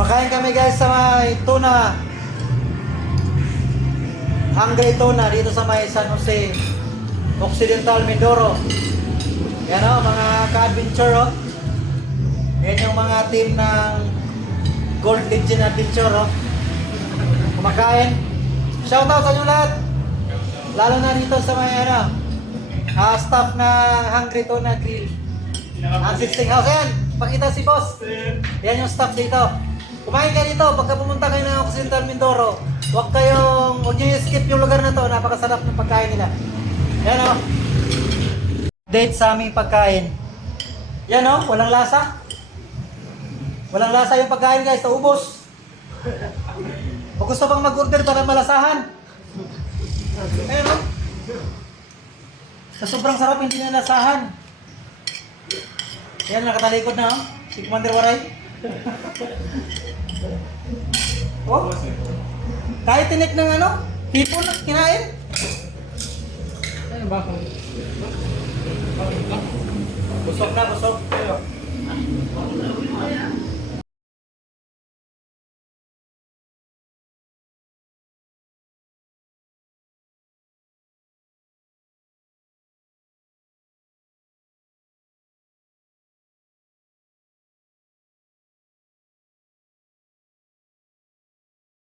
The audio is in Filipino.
Kumakain kami guys sa may tuna. Hungry tuna dito sa may San Jose Occidental, Mindoro. Yan o, mga ka-adventure o. Yan yung mga team ng Gold Legend Adventure o. Kumakain. Shoutout sa inyo lahat. Lalo na dito sa may staff na Hungry Tuna Grill. Ang Sisting House. Ayan, pakita si boss. Yan yung staff dito. Kumain ka dito pagka pumunta kayo ng Occidental Mindoro. Huwag nyo skip yung lugar na to. Napakasarap ng pagkain nila. Yan o. Date sa aming pagkain. Yan o, walang lasa. Walang lasa yung pagkain guys, naubos. O gusto bang mag-order para malasahan? Ayan o. Sa sobrang sarap, hindi na lasahan. Yan, nakatalikod na o. Si Commander Waray. Oh. Kahit tinik ng hipon na kinain. Ano ba? Busog na, busog.